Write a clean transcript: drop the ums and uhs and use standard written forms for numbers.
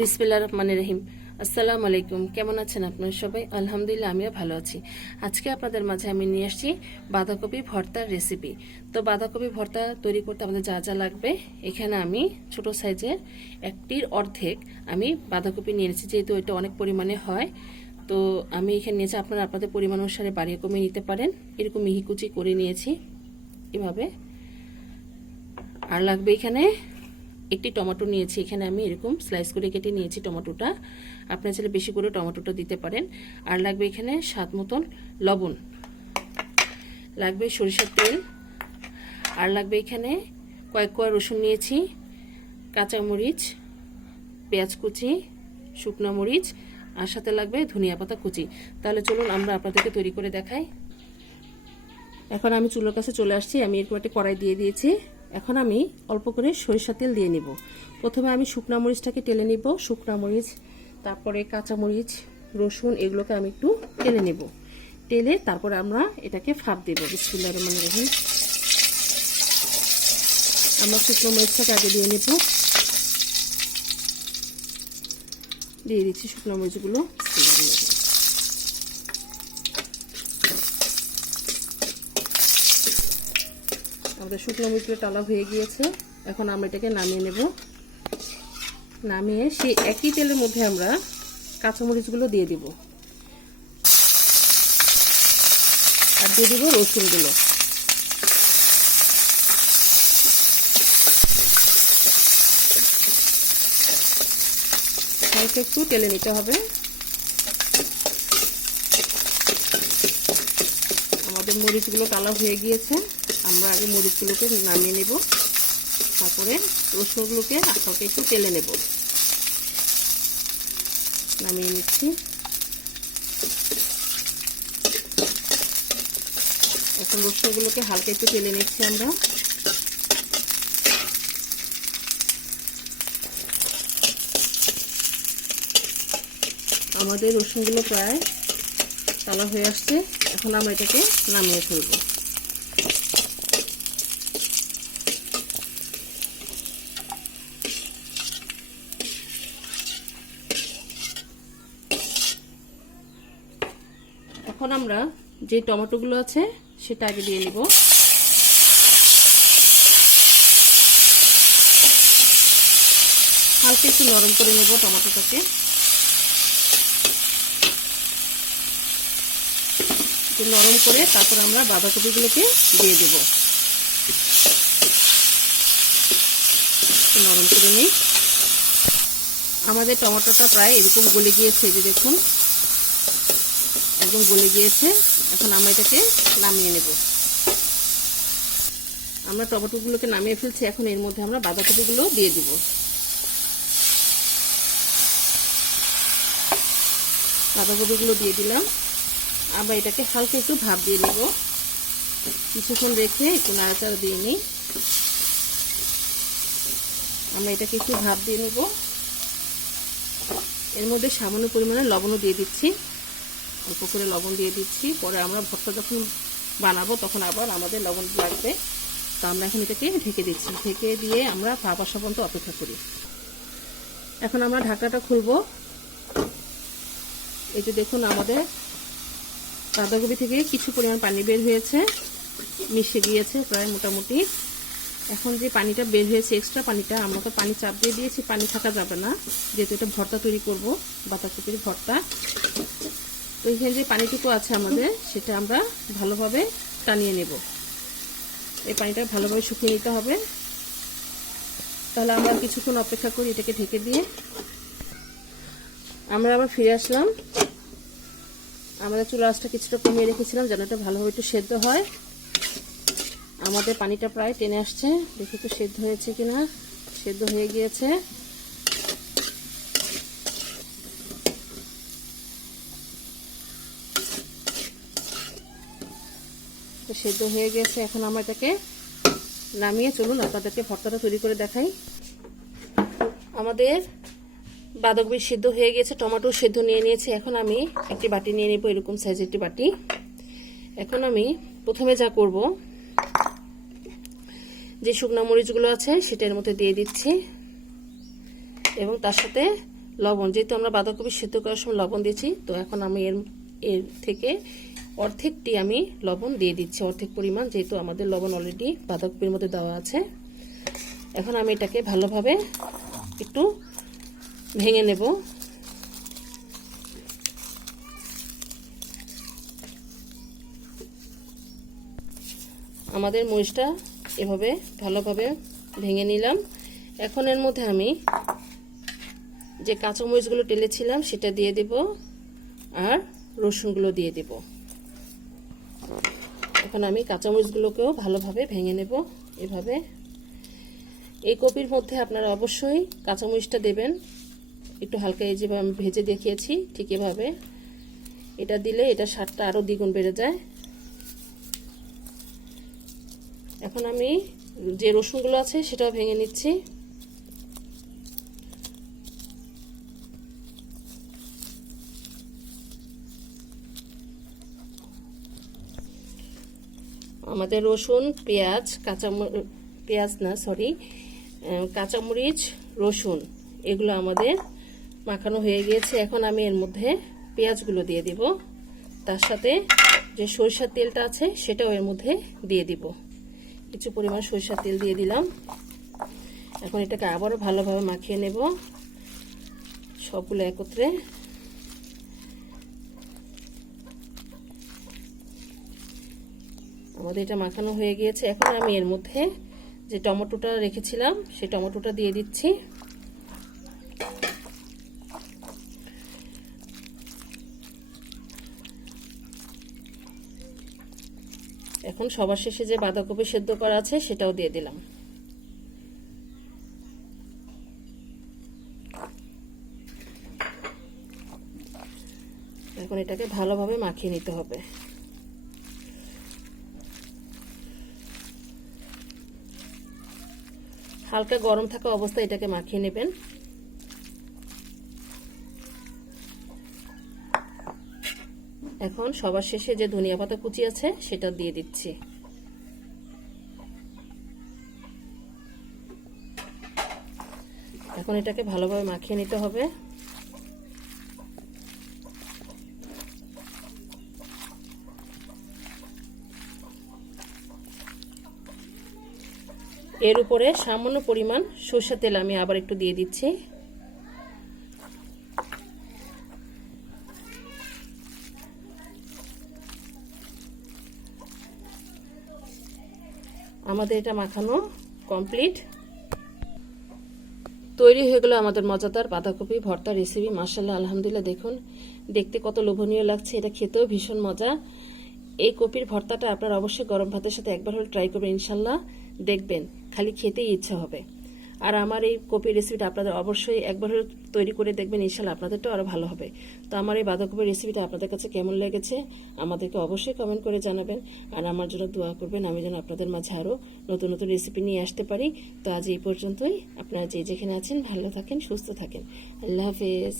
বিসমিল্লাহির রহমানির রহিম। আসসালামু আলাইকুম। কেমন আছেন আপনারা সবাই? আলহামদুলিল্লাহ, আমিও ভালো আছি। আজকে আপনাদের মাঝে আমি নিয়ে আসছি বাঁধাকপি ভর্তার রেসিপি। তো বাঁধাকপি ভর্তা তৈরি করতে আমাদের যা যা লাগবে, এখানে আমি ছোট সাইজের একটির অর্ধেক আমি বাঁধাকপি নিয়ে নিয়েছি, যেহেতু এটা অনেক পরিমাণে হয়। তো আমি এখানে নিয়েছি, আপনারা আপনাদের পরিমাণ অনুসারে বাড়িয়ে কমিয়ে নিতে পারেন। এরকম মিহিকুচি করে নিয়েছি এভাবে। আর লাগবে এখানে একটি টমেটো নিয়েছি, এখানে আমি এরকম স্লাইস করে কেটে নিয়েছি টমেটোটা। আপনারা চাইলে বেশি করে টমেটোটা দিতে পারেন। আর লাগবে এখানে স্বাদ মতন লবণ, লাগবে সরিষার তেল, আর লাগবে এখানে কয়েক কোয়া রসুন নিয়েছি, কাঁচামরিচ, পেঁয়াজ কুচি, শুকনো মরিচ, আর সাথে লাগবে ধনিয়া পাতা কুচি। তাহলে চলুন আমরা আপনাদেরকে তৈরি করে দেখাই। এখন আমি চুলোর কাছে চলে আসছি। আমি এরকম একটা কড়াই দিয়ে দিয়েছি। এখন আমি অল্প করে সরিষার তেল দিয়ে নিব। প্রথমে আমি শুকনা মরিচটাকে টেলে নিব, শুকনা মরিচ, তারপরে কাঁচা মরিচ, রসুন, এগুলোকে আমি একটু টেলে নেব। টেলে তারপরে আমরা এটাকে ফাঁপ দেব। বিসমিল্লাহির রহমানির রহিম। আমরা শুকনো মরিচটাকে আগে দিয়ে নেব, দিয়ে দিচ্ছি শুকনো মরিচগুলো। আমাদের শুকনো মরিচগুলো টালা হয়ে গিয়েছে। এখন আমরা এটাকে নামিয়ে নেব। নামিয়ে সেই একই তেলের মধ্যে আমরা কাঁচামরিচগুলো দিয়ে দিব, আর দিয়ে দিব রসুনগুলো। হালকা একটু তেলে নিতে হবে। আমাদের মরিচগুলো কালা হয়ে গিয়েছে। আমরা আগে মরিচগুলোকে নামিয়ে নেব, তারপরে রসুনগুলোকে হালকা একটু তেলে নেব। নামিয়ে নিচ্ছি। এখন রসুনগুলোকে হালকা একটু তেলে নিচ্ছি আমরা। আমাদের রসুনগুলো প্রায় কালো হয়ে আসছে। এখন আমরা এটাকে নামিয়ে ফেলব। এখন আমরা যে টমেটোগুলো আছে সেটা আগে দিয়ে নিব। হালকা একটু নরম করে নেব টমেটোটাকে। একটু নরম করে তারপর আমরা বাঁধাকপিগুলোকে দিয়ে দেব। নরম করে নিই। আমাদের টমেটোটা প্রায় এরকম গলে গিয়েছে, যে দেখুন একদম গলে গিয়েছে। এখন আমরা এটাকে নামিয়ে নেব। আমরা টমেটোগুলোকে নামিয়ে ফেলছি। এখন এর মধ্যে আমরা বাঁধাকপিগুলো দিয়ে দিব। বাঁধাকপিগুলো দিয়ে দিলাম। আমরা এটাকে হালকা একটু ভাপ দিয়ে নেব। কিছুক্ষণ রেখে একটু নাড়াচাড়া দিয়ে নিই। আমরা এটাকে একটু ভাপ দিয়ে নেব। এর মধ্যে সামান্য পরিমাণে লবণও দিয়ে দিচ্ছি, অল্প করে লবণ দিয়ে দিচ্ছি। পরে আমরা ভর্তা যখন বানাবো তখন আবার আমাদের লবণ লাগবে। তো আমরা এখন এটাকে ঢেকে দিচ্ছি। ঢেকে দিয়ে আমরা ভাপ আসা পর্যন্ত অপেক্ষা করি। এখন আমরা ঢাকনাটা খুলবো। এই যে দেখুন আমাদের বাঁধাকপি থেকে কিছু পরিমাণ পানি বের হয়েছে, মিশে গিয়েছে প্রায় মোটামুটি। এখন যে পানিটা বের হয়েছে, এক্সট্রা পানিটা, আমরা তো পানি চাপ দিয়ে দিয়েছি, পানি থাকা যাবে না, যেহেতু এটা ভর্তা তৈরি করব, বাঁধাকপির ভর্তা। তো এখানে যে পানিটুকু আছে আমাদের, সেটা আমরা ভালোভাবে টানিয়ে নেব। এই পানিটা ভালোভাবে শুকিয়ে নিতে হবে। তাহলে আমরা কিছুক্ষণ অপেক্ষা করি এটাকে ঢেকে দিয়ে। আমরা আবার ফিরে আসলাম। আমাদের চুলার আঁচটা কিছুটা কমিয়ে রেখেছিলাম যেন এটা ভালোভাবে একটু সেদ্ধ হয়। আমাদের পানিটা প্রায় টেনে আসছে, দেখি তো সেদ্ধ হয়েছে কিনা। সেদ্ধ হয়ে গিয়েছে। সেদ্ধ হয়ে গেছে। এখন আমরা এটাকে নামিয়ে চলুন আপনাদেরকে ভর্তাটা তৈরি করে দেখাই। আমাদের বাঁধাকপি সিদ্ধ হয়ে গেছে, টমেটো সিদ্ধ নিয়ে নিয়েছি। এখন আমি একটি বাটি নিয়ে নেব, এরকম সাইজের একটি বাটি। এখন আমি প্রথমে যা করব, যে শুকনো মরিচগুলো আছে সেটা এর মধ্যে দিয়ে দিচ্ছি, এবং তার সাথে লবণ, যেহেতু আমরা বাঁধাকপি সেদ্ধ করার সময় লবণ দিয়েছি, তো এখন আমি এর থেকে অর্ধেকটি আমি লবণ দিয়ে দিচ্ছি, অর্ধেক পরিমাণ, যেহেতু আমাদের লবণ অলরেডি বাঁধাকপির মধ্যে দেওয়া আছে। এখন আমি এটাকে ভালোভাবে একটু ভেঙে নেব। আমাদের মরিচটা এভাবে ভালোভাবে ভেঙে নিলাম। এখন এর মধ্যে আমি যে কাঁচা মরিচগুলো টেলেছিলাম সেটা দিয়ে দেব, আর রসুনগুলো দিয়ে দেব। এখন আমি কাঁচা মরিচগুলোকেও ভালোভাবে ভেঙে নেব এভাবে। এই কপির মধ্যে আপনারা অবশ্যই কাঁচা মরিচটা দেবেন, একটু হালকা, এই যেভাবে আমি ভেজে দেখিয়েছি ঠিক এভাবে। এটা দিলে এটা স্বাদটা আরও দ্বিগুণ বেড়ে যায়। এখন আমি যে রসুনগুলো আছে সেটাও ভেঙে নিচ্ছি। আমাদের রসুন, পেঁয়াজ, কাঁচামরিচ, রসুন এগুলো আমাদের মাখানো হয়ে গিয়েছে। এখন আমি এর মধ্যে পেঁয়াজগুলো দিয়ে দিব, তার সাথে যে সরিষার তেলটা আছে সেটাও এর মধ্যে দিয়ে দিব। কিছু পরিমাণ সরিষার তেল দিয়ে দিলাম। এখন এটাকে আবারও ভালোভাবে মাখিয়ে নেব সবগুলো একত্রে। আমাদের এটা মাখানো হয়ে গিয়েছে। এখন আমি এর মধ্যে যে টমেটোটা রেখেছিলাম সেই টমেটোটা দিয়ে দিচ্ছি। এখন সবার শেষে যে বাঁধাকপি সেদ্ধ করা আছে সেটাও দিয়ে দিলাম। এখন এটাকে ভালোভাবে মাখিয়ে নিতে হবে। হালকা গরম থাকা অবস্থায় এটাকে মাখিয়ে নেবেন। এখন সবার শেষে যে ধনিয়া পাতা কুচি আছে সেটা দিয়ে দিচ্ছি। এখন এটাকে ভালোভাবে মাখিয়ে নিতে হবে। এর উপরে সামান্য পরিমাণ সরষের তেল আমি আবার একটু দিয়ে দিচ্ছি। আমাদের এটা মাখানো কমপ্লিট। তৈরি হয়ে গেল আমাদের মজাদার বাঁধাকপি ভর্তা রেসিপি। মাশাআল্লাহ, আলহামদুলিল্লাহ, দেখুন দেখতে কত লোভনীয় লাগছে, এটা খেতেও ভীষণ মজা। এই কপির ভর্তাটা আপনারা অবশ্যই গরম ভাতের সাথে একবার হলে ট্রাই করবেন, ইনশাল্লাহ দেখবেন খালি খেতেই ইচ্ছা হবে। আর আমার এই কপির রেসিপিটা আপনাদের অবশ্যই একবার হলে তৈরি করে দেখবেন, ইনশাল্লাহ আপনাদেরটাও আরও ভালো হবে। তো আমার এই বাঁধাকপির রেসিপিটা আপনাদের কাছে কেমন লেগেছে আমাদেরকে অবশ্যই কমেন্ট করে জানাবেন, আর আমার জন্য দোয়া করবেন আমি যেন আপনাদের মাঝে আরও নতুন নতুন রেসিপি নিয়ে আসতে পারি। তো আজ এই পর্যন্তই। আপনারা যে যেখানে আছেন ভালো থাকেন, সুস্থ থাকেন। আল্লাহ হাফেজ।